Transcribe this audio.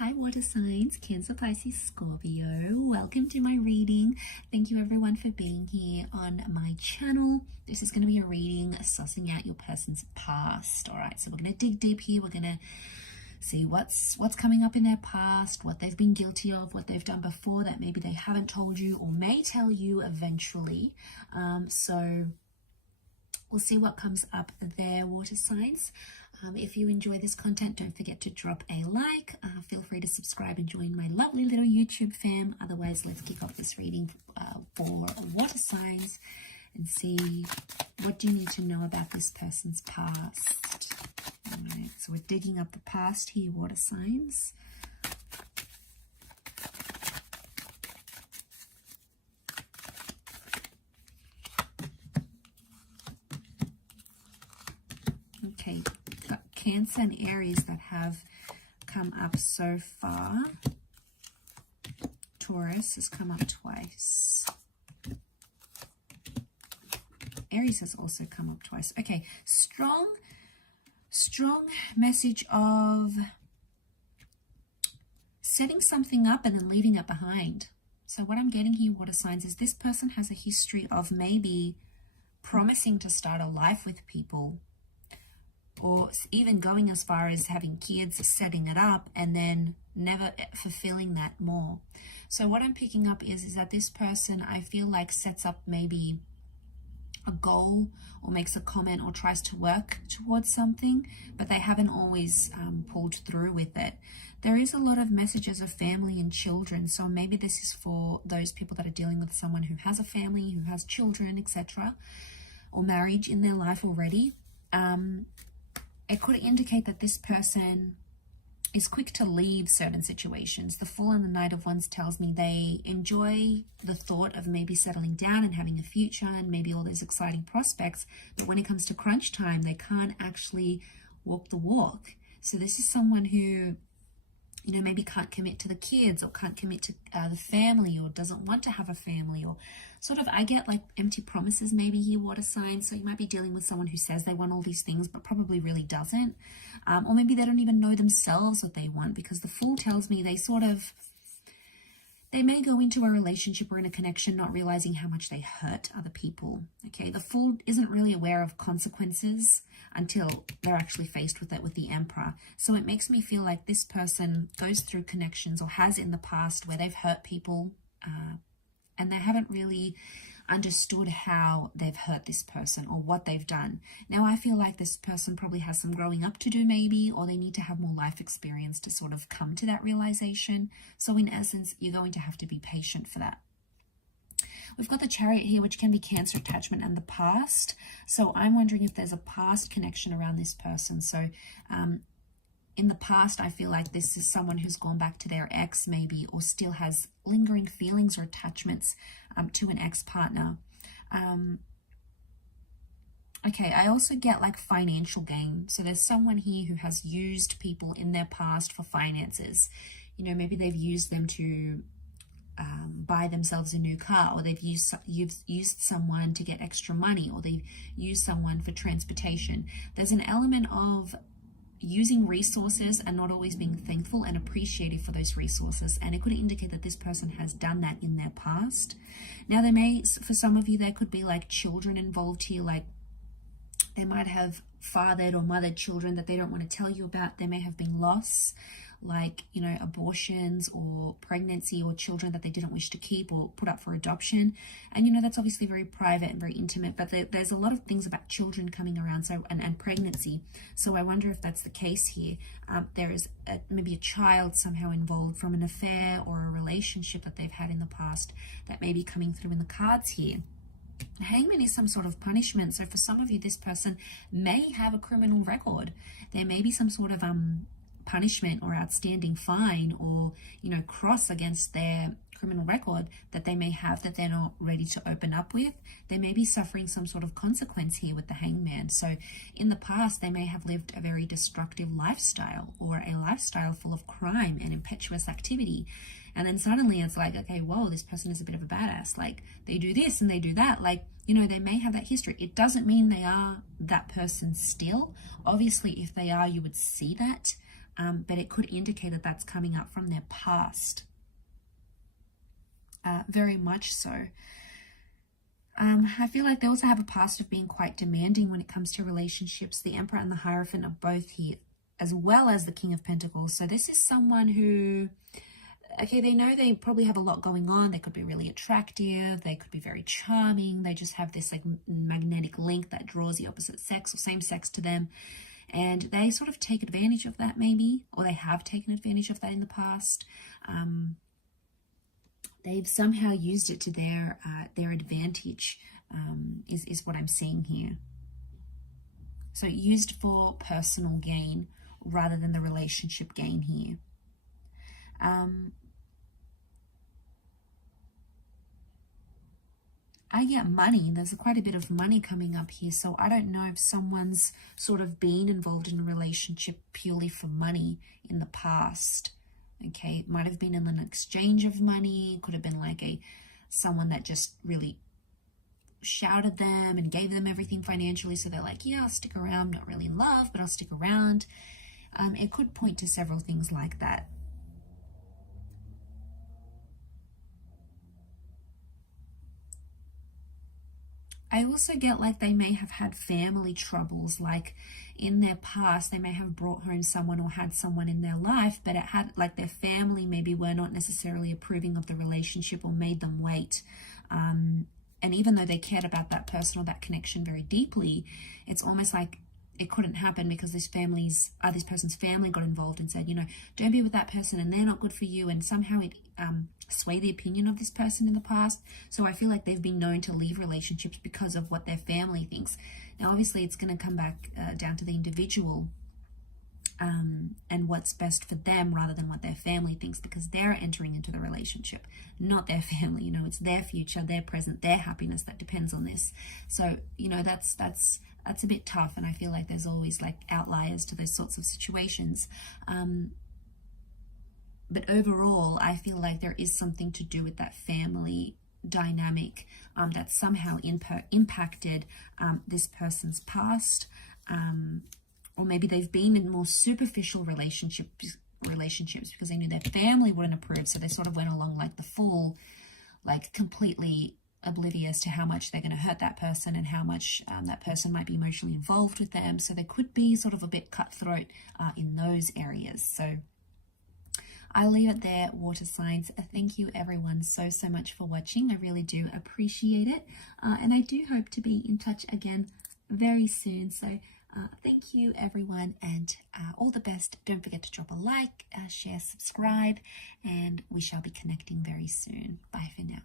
Hi water signs, Cancer, Pisces, Scorpio. Welcome to my reading. Thank you everyone for being here on my channel. This is going to be a reading sussing out your person's past. All right, so we're going to dig deep here. We're going to see what's coming up in their past, what they've been guilty of, what they've done before that maybe they haven't told you or may tell you eventually. So we'll see what comes up there, water signs. If you enjoy this content, don't forget to drop a like. Feel free to subscribe and join my lovely little YouTube fam. Otherwise, let's kick off this reading for water signs and see what do you need to know about this person's past. All right, so we're digging up the past here, water signs. Okay, got Cancer and Aries that have come up so far. Taurus has come up twice. Aries has also come up twice. Okay, strong message of setting something up and then leaving it behind. So what I'm getting here, water signs, is this person has a history of maybe promising to start a life with people, or even going as far as having kids, setting it up, and then never fulfilling that more. So what I'm picking up is that this person, I feel like, sets up maybe a goal or makes a comment or tries to work towards something, but they haven't always pulled through with it. There is a lot of messages of family and children, so maybe this is for those people that are dealing with someone who has a family, who has children, etc., or marriage in their life already. It could indicate that this person is quick to leave certain situations. The Fool and the Knight of Wands tells me they enjoy the thought of maybe settling down and having a future and maybe all those exciting prospects, but when it comes to crunch time, they can't actually walk the walk. So this is someone who, you know, maybe can't commit to the kids or can't commit to the family, or doesn't want to have a family, or sort of, I get like empty promises maybe here, water signs. So you might be dealing with someone who says they want all these things but probably really doesn't, or maybe they don't even know themselves what they want, because the Fool tells me they may go into a relationship or in a connection not realizing how much they hurt other people. Okay, the Fool isn't really aware of consequences until they're actually faced with it with the Emperor. So it makes me feel like this person goes through connections, or has in the past, where they've hurt people and they haven't really understood how they've hurt this person or what they've done. Now I feel like this person probably has some growing up to do maybe, or they need to have more life experience to sort of come to that realization. So in essence, you're going to have to be patient for that. We've got the Chariot here, which can be Cancer attachment and the past. So I'm wondering if there's a past connection around this person. So in the past, I feel like this is someone who's gone back to their ex maybe, or still has lingering feelings or attachments to an ex-partner. Okay, I also get like financial gain. So there's someone here who has used people in their past for finances. You know, maybe they've used them to buy themselves a new car, or you've used someone to get extra money, or they've used someone for transportation. There's an element of using resources and not always being thankful and appreciative for those resources, and it could indicate that this person has done that in their past. Now there may, for some of you, there could be like children involved here, like they might have fathered or mothered children that they don't want to tell you about. There may have been loss, like, you know, abortions or pregnancy, or children that they didn't wish to keep or put up for adoption. And, you know, that's obviously very private and very intimate, but there's a lot of things about children coming around, so and pregnancy. So I wonder if that's the case here. There is maybe a child somehow involved from an affair or a relationship that they've had in the past that may be coming through in the cards here. The Hangman is some sort of punishment. So for some of you, this person may have a criminal record. There may be some sort of punishment or outstanding fine, or, you know, cross against their criminal record that they may have that they're not ready to open up with. They may be suffering some sort of consequence here with the Hangman. So in the past, they may have lived a very destructive lifestyle, or a lifestyle full of crime and impetuous activity. And then suddenly it's like, okay, whoa, this person is a bit of a badass. Like, they do this and they do that. Like, you know, they may have that history. It doesn't mean they are that person still. Obviously, if they are, you would see that. but it could indicate that that's coming up from their past. Very much so. I feel like they also have a past of being quite demanding when it comes to relationships. The Emperor and the Hierophant are both here, as well as the King of Pentacles. So this is someone who, okay, they know they probably have a lot going on. They could be really attractive. They could be very charming. They just have this like magnetic link that draws the opposite sex or same sex to them. And they sort of take advantage of that maybe, or they have taken advantage of that in the past. They've somehow used it to their advantage, is what I'm seeing here. So used for personal gain rather than the relationship gain here. I get money. There's quite a bit of money coming up here. So I don't know if someone's sort of been involved in a relationship purely for money in the past. Okay, it might have been in an exchange of money. Could have been like someone that just really shouted them and gave them everything financially. So they're like, yeah, I'll stick around. I'm not really in love, but I'll stick around. It could point to several things like that. I also get like they may have had family troubles, like in their past, they may have brought home someone or had someone in their life, but it had like their family maybe were not necessarily approving of the relationship or made them wait. And even though they cared about that person or that connection very deeply, it's almost like it couldn't happen because this person's family got involved and said, you know, don't be with that person and they're not good for you. And somehow it swayed the opinion of this person in the past. So I feel like they've been known to leave relationships because of what their family thinks. Now, obviously, it's going to come back down to the individual and what's best for them rather than what their family thinks, because they're entering into the relationship, not their family. You know, it's their future, their present, their happiness that depends on this. So, you know, that's a bit tough, and I feel like there's always like outliers to those sorts of situations. But overall, I feel like there is something to do with that family dynamic that somehow impacted this person's past, or maybe they've been in more superficial relationships because they knew their family wouldn't approve, so they sort of went along like the fool, like completely oblivious to how much they're going to hurt that person and how much that person might be emotionally involved with them. So they could be sort of a bit cutthroat in those areas. So I'll leave it there, water signs. Thank you everyone so much for watching. I really do appreciate it. And I do hope to be in touch again very soon. So thank you everyone, and all the best. Don't forget to drop a like, share, subscribe, and we shall be connecting very soon. Bye for now.